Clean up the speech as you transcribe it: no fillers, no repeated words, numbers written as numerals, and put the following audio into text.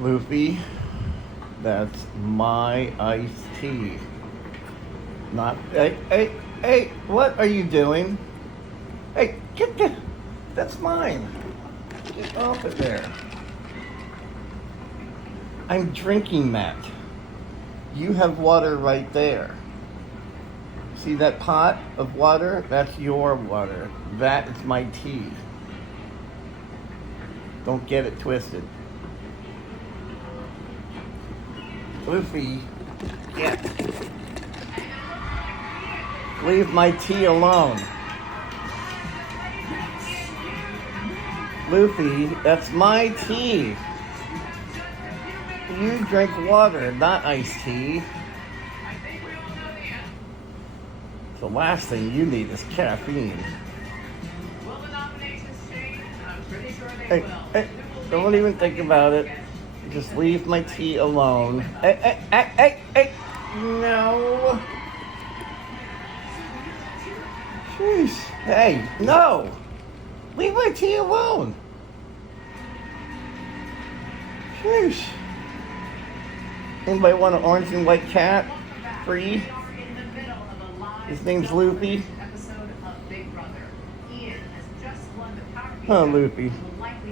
Loofy, that's my iced tea. Not, hey, what are you doing? Hey, that's mine. Get off of there. I'm drinking that. You have water right there. See that pot of water? That's your water. That is my tea. Don't get it twisted. Loofy, get. Leave my tea alone. Loofy, that's my tea. You drink water, not iced tea. The last thing you need is caffeine. Will the nominations change? I'm pretty sure they will. Hey, don't even think about it. Just leave my tea alone. Hey. No. Jeez. Hey, no. Leave my tea alone. Jeez. Anybody want an orange and white cat? Free? His name's Loofy. Episode of Big Brother. Ian has just won the power. Oh, Loofy.